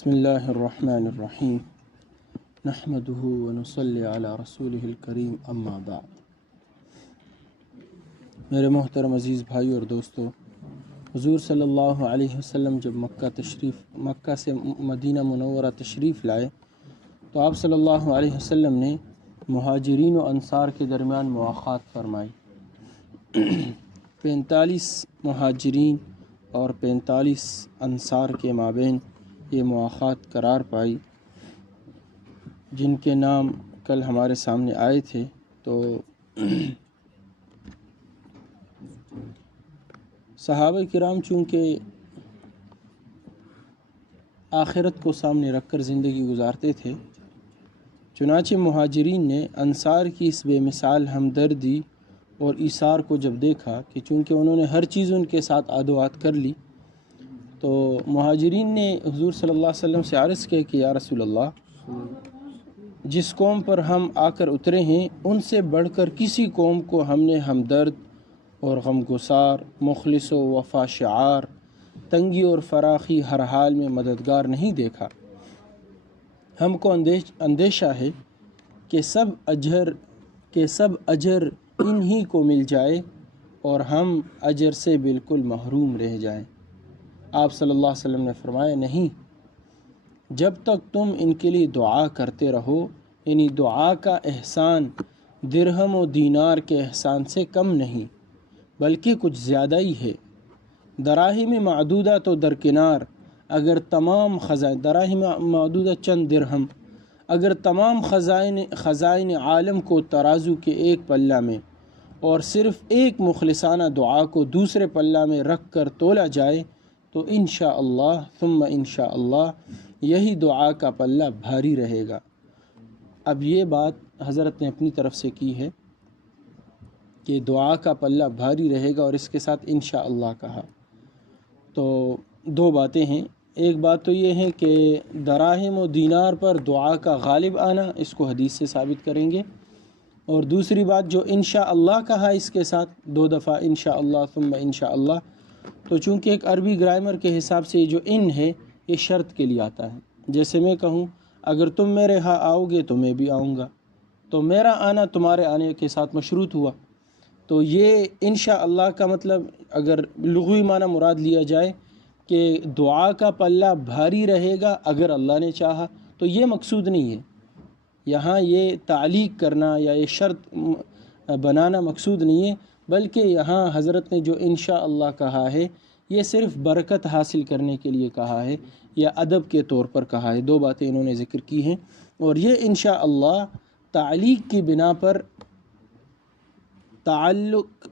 بسم اللہ الرحمن الرحیم نحمدہ ونصلی علی رسولہ الکریم اما بعد۔ میرے محترم عزیز بھائی اور دوستو، حضور صلی اللہ علیہ وسلم جب مکہ سے مدینہ منورہ تشریف لائے تو آپ صلی اللہ علیہ وسلم نے مہاجرین و انصار کے درمیان مواخات فرمائی۔ 45 مہاجرین اور 45 انصار کے مابین یہ مواخات قرار پائی، جن کے نام کل ہمارے سامنے آئے تھے۔ تو صحابہ کرام چونکہ آخرت کو سامنے رکھ کر زندگی گزارتے تھے، چنانچہ مہاجرین نے انصار کی اس بے مثال ہمدردی اور ایثار کو جب دیکھا کہ چونکہ انہوں نے ہر چیز ان کے ساتھ عادوات کر لی، تو مہاجرین نے حضور صلی اللہ علیہ وسلم سے عرض کیا کہ یا رسول اللہ، جس قوم پر ہم آ کر اترے ہیں ان سے بڑھ کر کسی قوم کو ہم نے ہمدرد اور غمگسار، مخلص و وفا شعار، تنگی اور فراخی ہر حال میں مددگار نہیں دیکھا۔ ہم کو اندیشہ ہے کہ سب اجر انہی کو مل جائے اور ہم اجر سے بالکل محروم رہ جائیں۔ آپ صلی اللہ علیہ وسلم نے فرمایا، نہیں، جب تک تم ان کے لیے دعا کرتے رہو، یعنی دعا کا احسان درہم و دینار کے احسان سے کم نہیں بلکہ کچھ زیادہ ہی ہے۔ دراہم معدودہ تو درکنار، اگر تمام دراہم معدودہ چند درہم، اگر تمام خزائن عالم کو ترازو کے ایک پلہ میں اور صرف ایک مخلصانہ دعا کو دوسرے پلہ میں رکھ کر تولا جائے تو انشاءاللہ ثم انشاءاللہ یہی دعا کا پلہ بھاری رہے گا۔ اب یہ بات حضرت نے اپنی طرف سے کی ہے کہ دعا کا پلہ بھاری رہے گا، اور اس کے ساتھ انشاءاللہ کہا۔ تو دو باتیں ہیں، ایک بات تو یہ ہے کہ دراہم و دینار پر دعا کا غالب آنا، اس کو حدیث سے ثابت کریں گے، اور دوسری بات جو انشاءاللہ کہا اس کے ساتھ 2 دفعہ انشاءاللہ ثم انشاءاللہ، تو چونکہ ایک عربی گرامر کے حساب سے جو ان ہے یہ شرط کے لیے آتا ہے۔ جیسے میں کہوں اگر تم میرے ہاں آؤ گے تو میں بھی آؤں گا، تو میرا آنا تمہارے آنے کے ساتھ مشروط ہوا۔ تو یہ انشاءاللہ کا مطلب اگر لغوی معنی مراد لیا جائے کہ دعا کا پلہ بھاری رہے گا اگر اللہ نے چاہا، تو یہ مقصود نہیں ہے۔ یہاں یہ تعلیق کرنا یا یہ شرط بنانا مقصود نہیں ہے، بلکہ یہاں حضرت نے جو انشاءاللہ کہا ہے یہ صرف برکت حاصل کرنے کے لیے کہا ہے یا ادب کے طور پر کہا ہے۔ 2 باتیں انہوں نے ذکر کی ہیں، اور یہ انشاءاللہ تعلیق کی بنا پر تعلق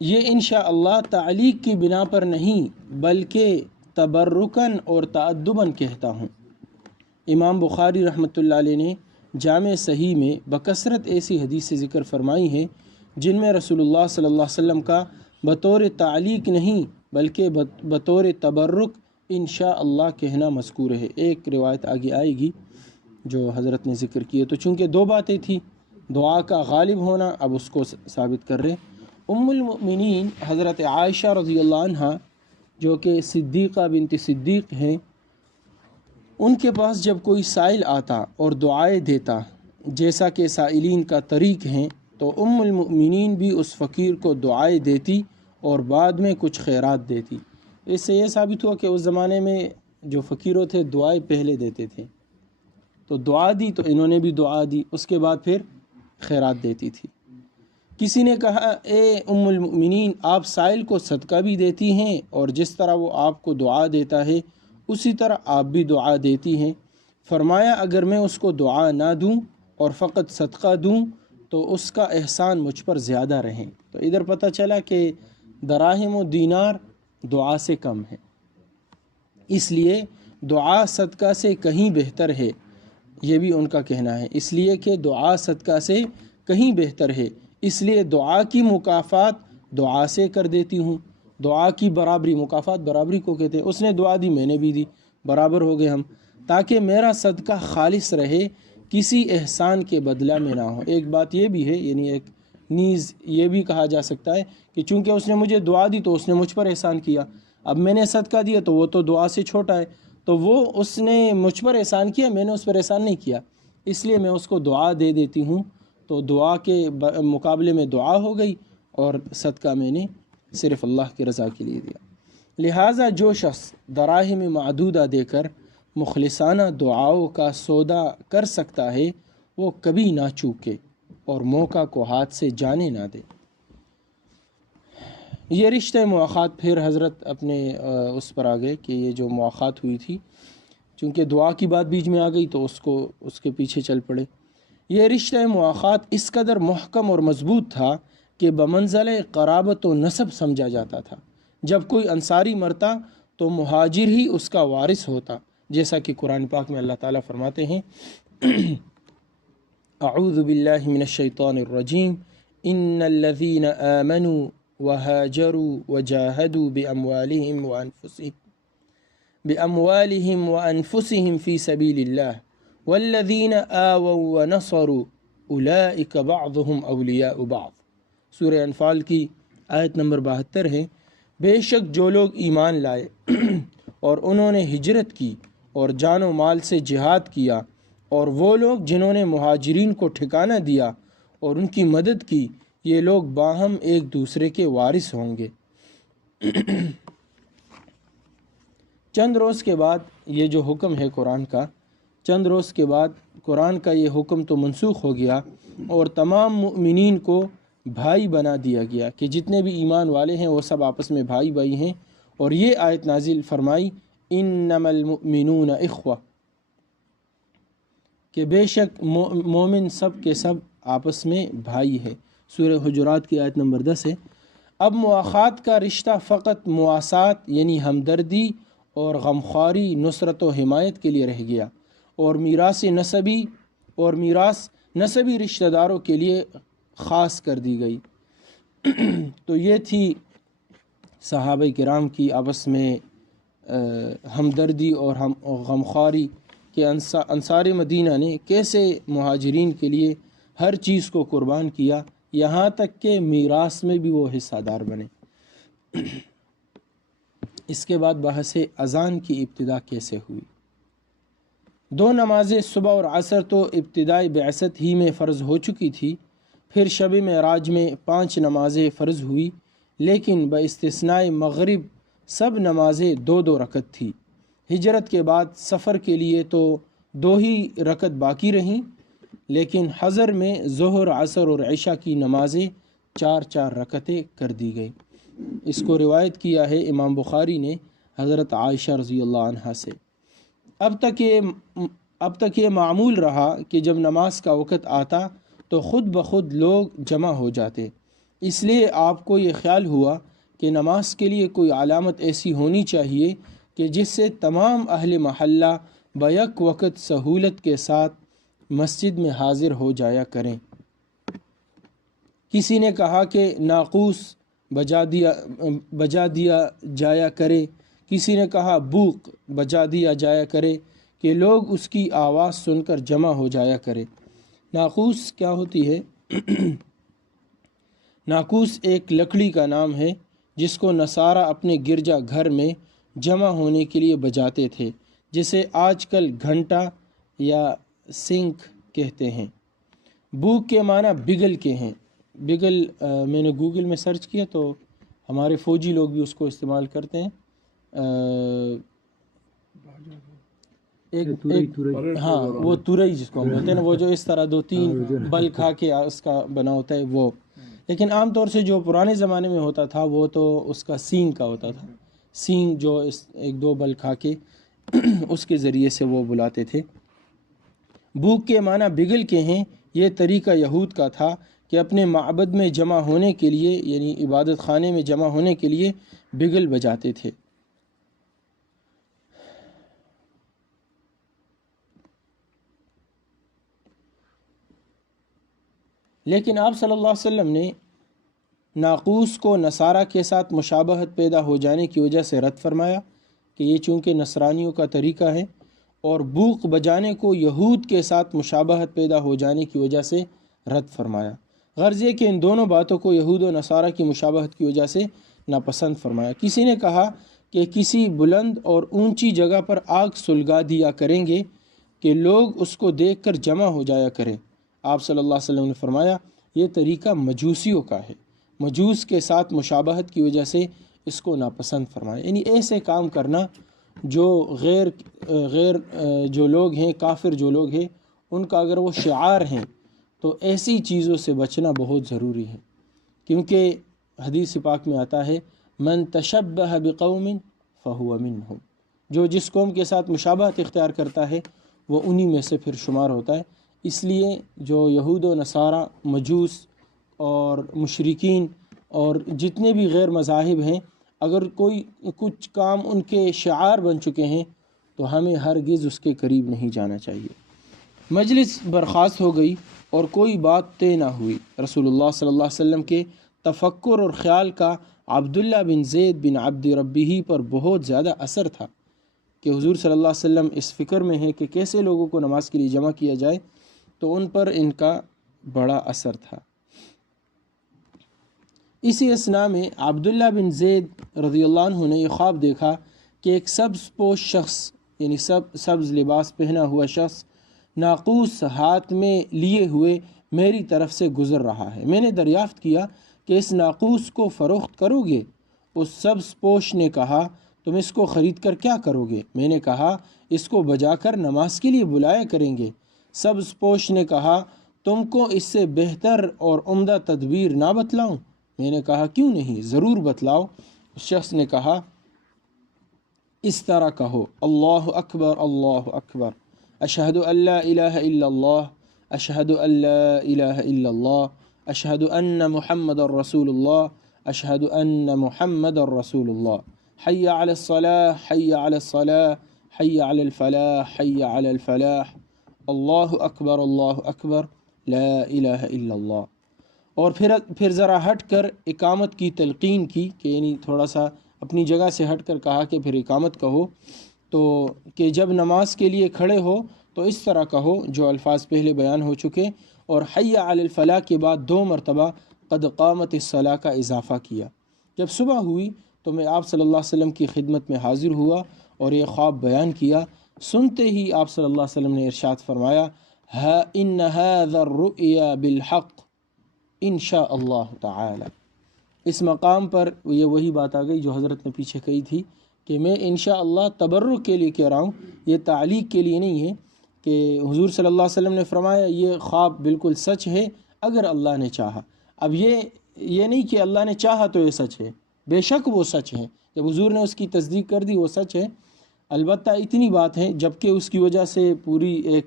یہ انشاءاللہ تعلیق کی بنا پر نہیں بلکہ تبرکاً اور تعدباً کہتا ہوں۔ امام بخاری رحمۃ اللہ علیہ نے جامع صحیح میں بکثرت ایسی حدیث ذکر فرمائی ہیں جن میں رسول اللہ صلی اللہ علیہ وسلم کا بطور تعلیق نہیں بلکہ بطور تبرک انشاءاللہ کہنا مذکور ہے۔ ایک روایت آگے آئے گی جو حضرت نے ذکر کی ہے۔ تو چونکہ 2 باتیں تھیں، دعا کا غالب ہونا، اب اس کو ثابت کر رہے۔ ام المؤمنین حضرت عائشہ رضی اللہ عنہ جو کہ صدیقہ بنت صدیق ہیں، ان کے پاس جب کوئی سائل آتا اور دعائیں دیتا جیسا کہ سائلین کا طریق ہیں، تو ام المؤمنین بھی اس فقیر کو دعائیں دیتی اور بعد میں کچھ خیرات دیتی۔ اس سے یہ ثابت ہوا کہ اس زمانے میں جو فقیروں تھے دعائیں پہلے دیتے تھے، تو دعا دی تو انہوں نے بھی دعا دی، اس کے بعد پھر خیرات دیتی تھی۔ کسی نے کہا، اے ام المؤمنین، آپ سائل کو صدقہ بھی دیتی ہیں اور جس طرح وہ آپ کو دعا دیتا ہے اسی طرح آپ بھی دعا دیتی ہیں۔ فرمایا، اگر میں اس کو دعا نہ دوں اور فقط صدقہ دوں تو اس کا احسان مجھ پر زیادہ رہیں۔ تو ادھر پتہ چلا کہ دراہم و دینار دعا سے کم ہے، اس لیے دعا صدقہ سے کہیں بہتر ہے، یہ بھی ان کا کہنا ہے۔ اس لیے کہ دعا صدقہ سے کہیں بہتر ہے، اس لیے دعا کی مکافات دعا سے کر دیتی ہوں۔ دعا کی برابری، مکافات برابری کو کہتے ہیں، اس نے دعا دی میں نے بھی دی، برابر ہو گئے ہم، تاکہ میرا صدقہ خالص رہے، کسی احسان کے بدلہ میں نہ ہو۔ ایک بات یہ بھی ہے، یعنی ایک نیز یہ بھی کہا جا سکتا ہے کہ چونکہ اس نے مجھے دعا دی تو اس نے مجھ پر احسان کیا، اب میں نے صدقہ دیا تو وہ تو دعا سے چھوٹا ہے، تو وہ اس نے مجھ پر احسان کیا، میں نے اس پر احسان نہیں کیا، اس لیے میں اس کو دعا دے دیتی ہوں، تو دعا کے مقابلے میں دعا ہو گئی اور صدقہ میں نے صرف اللہ کی رضا کے لیے دیا۔ لہٰذا جو شخص دراہم معدودہ دے کر مخلصانہ دعاؤں کا سودا کر سکتا ہے وہ کبھی نہ چوکے اور موقع کو ہاتھ سے جانے نہ دے۔ یہ رشتہ مواخات پھر حضرت اپنے اس پر آ گئے کہ یہ جو مواخات ہوئی تھی، چونکہ دعا کی بات بیچ میں آ گئی تو اس کے پیچھے چل پڑے۔ یہ رشتہ مواخات اس قدر محکم اور مضبوط تھا کہ بمنزلہ قرابت و نسب سمجھا جاتا تھا۔ جب کوئی انصاری مرتا تو مہاجر ہی اس کا وارث ہوتا، جیسا کہ قرآن پاک میں اللہ تعالیٰ فرماتے ہیں اعوذ باللہ من الشیطان الرجیم ان الذین آمنوا وهاجروا وجاهدوا بأموالهم وأنفسهم في سبيل الله والذين آووا ونصروا أولئك بعضهم أولياء بعض۔ سورہ انفال کی آیت نمبر 72 ہے۔ بے شک جو لوگ ایمان لائے اور انہوں نے ہجرت کی اور جان و مال سے جہاد کیا، اور وہ لوگ جنہوں نے مہاجرین کو ٹھکانہ دیا اور ان کی مدد کی، یہ لوگ باہم ایک دوسرے کے وارث ہوں گے۔ چند روز کے بعد یہ جو حکم ہے قرآن کا، چند روز کے بعد قرآن کا یہ حکم تو منسوخ ہو گیا اور تمام مؤمنین کو بھائی بنا دیا گیا کہ جتنے بھی ایمان والے ہیں وہ سب آپس میں بھائی بھائی ہیں، اور یہ آیت نازل فرمائی انما المؤمنون اخوہ، کہ بے شک مومن سب کے سب آپس میں بھائی ہے۔ سورہ حجرات کی آیت نمبر 10 ہے۔ اب مواخات کا رشتہ فقط مواسات یعنی ہمدردی اور غمخواری، نصرت و حمایت کے لیے رہ گیا، اور میراث نسبی رشتہ داروں کے لیے خاص کر دی گئی۔ تو یہ تھی صحابہ کرام کی آپس میں ہمدردی اور غمخواری کہ انصار مدینہ نے کیسے مہاجرین کے لیے ہر چیز کو قربان کیا، یہاں تک کہ میراث میں بھی وہ حصہ دار بنے۔ اس کے بعد بحث اذان کی ابتدا کیسے ہوئی۔ 2 نمازیں صبح اور عصر تو ابتدائی بعثت ہی میں فرض ہو چکی تھی، پھر شب معراج میں 5 نمازیں فرض ہوئی، لیکن باستثناء مغرب سب نمازیں 2 رکعت تھی۔ ہجرت کے بعد سفر کے لیے تو 2 ہی رکعت باقی رہیں، لیکن حضر میں ظہر، عصر اور عشاء کی نمازیں 4 رکعتیں کر دی گئی۔ اس کو روایت کیا ہے امام بخاری نے حضرت عائشہ رضی اللہ عنہا سے۔ اب تک یہ معمول رہا کہ جب نماز کا وقت آتا تو خود بخود لوگ جمع ہو جاتے، اس لیے آپ کو یہ خیال ہوا کہ نماز کے لیے کوئی علامت ایسی ہونی چاہیے کہ جس سے تمام اہل محلہ بیک وقت سہولت کے ساتھ مسجد میں حاضر ہو جایا کریں۔ کسی نے کہا کہ ناقوس بجا دیا جایا کرے، کسی نے کہا بوق بجا دیا جایا کرے کہ لوگ اس کی آواز سن کر جمع ہو جایا کرے۔ ناقوس کیا ہوتی ہے؟ ناقوس ایک لکڑی کا نام ہے جس کو نصارہ اپنے گرجا گھر میں جمع ہونے کے لیے بجاتے تھے، جسے آج کل گھنٹا یا سنک کہتے ہیں۔ بوق کے معنی بگل کے ہیں۔ بگل میں نے گوگل میں سرچ کیا تو ہمارے فوجی لوگ بھی اس کو استعمال کرتے ہیں۔ ہاں، وہ تورئی جس کو ہم بولتے ہیں نا، وہ جو اس طرح 2-3 بل کھا کے اس کا بنا ہوتا ہے وہ، لیکن عام طور سے جو پرانے زمانے میں ہوتا تھا وہ تو اس کا سینگ کا ہوتا تھا، سینگ جو 1-2 بل کھا کے اس کے ذریعے سے وہ بلاتے تھے۔ بوق کے معنی بگل کے ہیں۔ یہ طریقہ یہود کا تھا کہ اپنے معبد میں جمع ہونے کے لیے یعنی عبادت خانے میں جمع ہونے کے لیے بگل بجاتے تھے۔ لیکن آپ صلی اللہ علیہ وسلم نے ناقوس کو نصارہ کے ساتھ مشابہت پیدا ہو جانے کی وجہ سے رد فرمایا کہ یہ چونکہ نصرانیوں کا طریقہ ہے، اور بوق بجانے کو یہود کے ساتھ مشابہت پیدا ہو جانے کی وجہ سے رد فرمایا۔ غرض یہ کہ ان دونوں باتوں کو یہود و نصارہ کی مشابہت کی وجہ سے ناپسند فرمایا۔ کسی نے کہا کہ کسی بلند اور اونچی جگہ پر آگ سلگا دیا کریں گے کہ لوگ اس کو دیکھ کر جمع ہو جایا کریں۔ آپ صلی اللہ علیہ وسلم نے فرمایا یہ طریقہ مجوسیوں کا ہے، مجوس کے ساتھ مشابہت کی وجہ سے اس کو ناپسند فرمایا۔ یعنی ایسے کام کرنا جو غیر جو لوگ ہیں، کافر جو لوگ ہیں، ان کا اگر وہ شعار ہیں تو ایسی چیزوں سے بچنا بہت ضروری ہے، کیونکہ حدیث پاک میں آتا ہے من تشبہ بقوم فہو منہم، جو جس قوم کے ساتھ مشابہت اختیار کرتا ہے وہ انہی میں سے پھر شمار ہوتا ہے۔ اس لیے جو یہود و نصارہ، مجوس اور مشرکین اور جتنے بھی غیر مذاہب ہیں، اگر کوئی کچھ کام ان کے شعار بن چکے ہیں تو ہمیں ہرگز اس کے قریب نہیں جانا چاہیے۔ مجلس برخاست ہو گئی اور کوئی بات طے نہ ہوئی۔ رسول اللہ صلی اللہ علیہ وسلم کے تفکر اور خیال کا عبداللہ بن زید بن عبد ربہ پر بہت زیادہ اثر تھا کہ حضور صلی اللہ علیہ وسلم اس فکر میں ہیں کہ کیسے لوگوں کو نماز کے لیے جمع کیا جائے، تو ان پر ان کا بڑا اثر تھا۔ اسی اثناء میں عبداللہ بن زید رضی اللہ عنہ نے یہ خواب دیکھا کہ ایک سبز پوش شخص، یعنی سبز لباس پہنا ہوا شخص، ناقوس ہاتھ میں لیے ہوئے میری طرف سے گزر رہا ہے۔ میں نے دریافت کیا کہ اس ناقوس کو فروخت کرو گے؟ اس سبز پوش نے کہا تم اس کو خرید کر کیا کرو گے؟ میں نے کہا اس کو بجا کر نماز کے لیے بلایا کریں گے۔ سبز پوش نے کہا تم کو اس سے بہتر اور عمدہ تدبیر نہ بتلاؤں؟ میں نے کہا کیوں نہیں، ضرور بتلاؤ۔ اس شخص نے کہا اس طرح کہو اللہ اکبر اللہ اکبر، اشہد ان لا الہ الا اللہ، اشہد ان لا الہ الا اللہ، اشہد ان محمد رسول اللہ، اشہد ان محمد رسول اللہ، حی علی الصلاة حی علی الصلاة حی علی الفلاح حی علی الفلاح، اللہ اکبر لا الہ الا اللہ۔ اور پھر ذرا ہٹ کر اقامت کی تلقین کی، کہ یعنی تھوڑا سا اپنی جگہ سے ہٹ کر کہا کہ پھر اقامت کہو، تو کہ جب نماز کے لیے کھڑے ہو تو اس طرح کہو جو الفاظ پہلے بیان ہو چکے، اور حی علی الفلاح کے بعد 2 مرتبہ قد قامت الصلاۃ کا اضافہ کیا۔ جب صبح ہوئی تو میں آپ صلی اللہ علیہ وسلم کی خدمت میں حاضر ہوا اور یہ خواب بیان کیا۔ سنتے ہی آپ صلی اللہ علیہ وسلم نے ارشاد فرمایا ان هذا الرؤيا بالحق انشاء اللہ تعالی۔ اس مقام پر یہ وہی بات آ گئی جو حضرت نے پیچھے کہی تھی کہ میں انشاءاللہ تبرک کے لیے کہہ رہا ہوں، یہ تعلیق کے لیے نہیں ہے، کہ حضور صلی اللہ علیہ وسلم نے فرمایا یہ خواب بالکل سچ ہے اگر اللہ نے چاہا۔ اب یہ نہیں کہ اللہ نے چاہا تو یہ سچ ہے، بے شک وہ سچ ہے، جب حضور نے اس کی تصدیق کر دی وہ سچ ہے۔ البتہ اتنی بات ہے جبکہ اس کی وجہ سے پوری ایک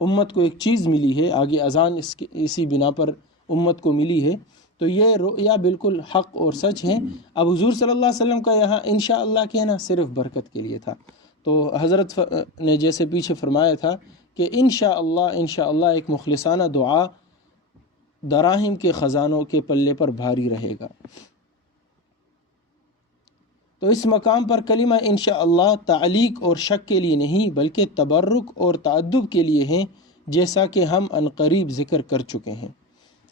امت کو ایک چیز ملی ہے، آگے اذان اسی بنا پر امت کو ملی ہے، تو یہ رؤیا بالکل حق اور سچ ہے۔ اب حضور صلی اللہ علیہ وسلم کا یہاں انشاءاللہ کہنا صرف برکت کے لیے تھا، تو حضرت نے جیسے پیچھے فرمایا تھا کہ انشاءاللہ ایک مخلصانہ دعا دراہم کے خزانوں کے پلے پر بھاری رہے گا۔ تو اس مقام پر کلمہ انشاءاللہ تعلیق اور شک کے لیے نہیں بلکہ تبرک اور تعدب کے لیے ہیں، جیسا کہ ہم عنقریب ذکر کر چکے ہیں۔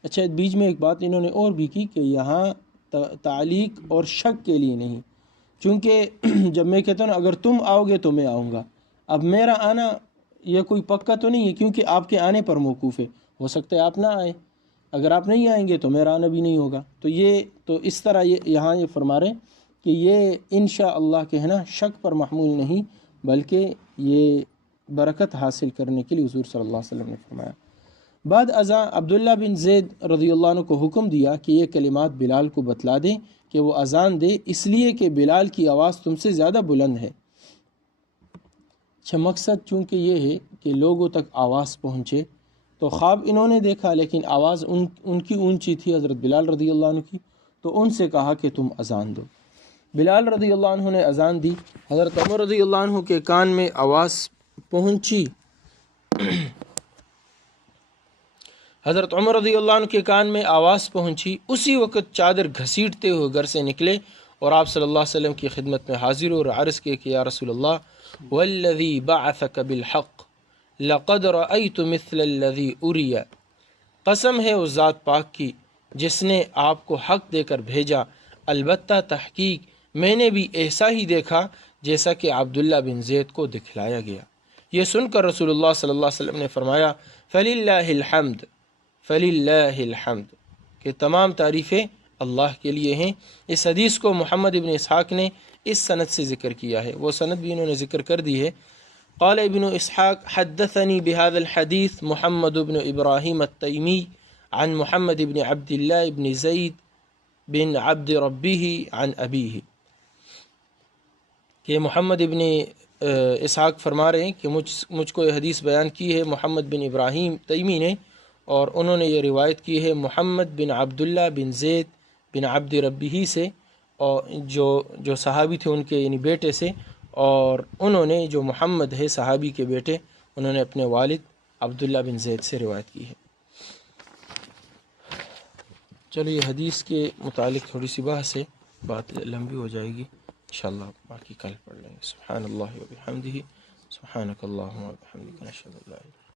اچھا، بیچ میں ایک بات انہوں نے اور بھی کی کہ یہاں تعلیق اور شک کے لیے نہیں، چونکہ جب میں کہتا ہوں نا اگر تم آؤ گے تو میں آؤں گا، اب میرا آنا یہ کوئی پکا تو نہیں ہے، کیونکہ آپ کے آنے پر موقوف ہے، ہو سکتا ہے آپ نہ آئیں، اگر آپ نہیں آئیں گے تو میرا آنا بھی نہیں ہوگا۔ تو اس طرح یہاں یہ فرما رہے کہ یہ انشاءاللہ کہنا شک پر محمول نہیں بلکہ یہ برکت حاصل کرنے کے لیے حضور صلی اللہ علیہ وسلم نے فرمایا۔ بعد ازاں عبداللہ بن زید رضی اللہ عنہ کو حکم دیا کہ یہ کلمات بلال کو بتلا دیں کہ وہ اذان دے، اس لیے کہ بلال کی آواز تم سے زیادہ بلند ہے۔ اچھا، مقصد چونکہ یہ ہے کہ لوگوں تک آواز پہنچے، تو خواب انہوں نے دیکھا لیکن آواز ان کی اونچی تھی، حضرت بلال رضی اللہ عنہ کی، تو ان سے کہا کہ تم اذان دو۔ بلال رضی اللہ عنہ نے اذان دی، حضرت عمر رضی اللہ عنہ کے کان میں آواز پہنچی، حضرت عمر رضی اللہ عنہ کے کان میں آواز پہنچی، اسی وقت چادر گھسیٹتے ہوئے گھر سے نکلے اور آپ صلی اللہ علیہ وسلم کی خدمت میں حاضر اور عرض کیے کہ یا رسول اللہ والذی بعثک بالحق لقد رأیت مثل الذی اری، قسم ہے اس ذات پاک کی جس نے آپ کو حق دے کر بھیجا، البتہ تحقیق میں نے بھی ایسا ہی دیکھا جیسا کہ عبداللہ بن زید کو دکھلایا گیا۔ یہ سن کر رسول اللہ صلی اللہ علیہ وسلم نے فرمایا فَلِلَّهِ الْحَمْدِ فَلِلَّهِ الْحَمْدِ، کہ تمام تعریفیں اللہ کے لیے ہیں۔ اس حدیث کو محمد ابن اسحاق نے اس سند سے ذکر کیا ہے، وہ سند بھی انہوں نے ذکر کر دی ہے۔ قال ابن اسحاق حدثني بهذا الحديث محمد بن ابراہیم التیمی عن محمد بن عبد اللہ بن زید بن عبد ربہ عن ابیہ، کہ محمد ابن اسحاق فرما رہے ہیں کہ مجھ کو یہ حدیث بیان کی ہے محمد بن ابراہیم تیمی نے، اور انہوں نے یہ روایت کی ہے محمد بن عبداللہ بن زید بن عبد ربہ سے، اور جو صحابی تھے ان کے یعنی بیٹے سے، اور انہوں نے جو محمد ہے صحابی کے بیٹے، انہوں نے اپنے والد عبداللہ بن زید سے روایت کی ہے۔ چلیے حدیث کے متعلق تھوڑی سی بحث ہے، بات لمبی ہو جائے گی، انشاءاللہ باقی کل پڑھ لیں گے۔ سبحان اللہ و بحمدہ، سبحانک اللہم و بحمدک، نشہد ان لا الہ الا انت۔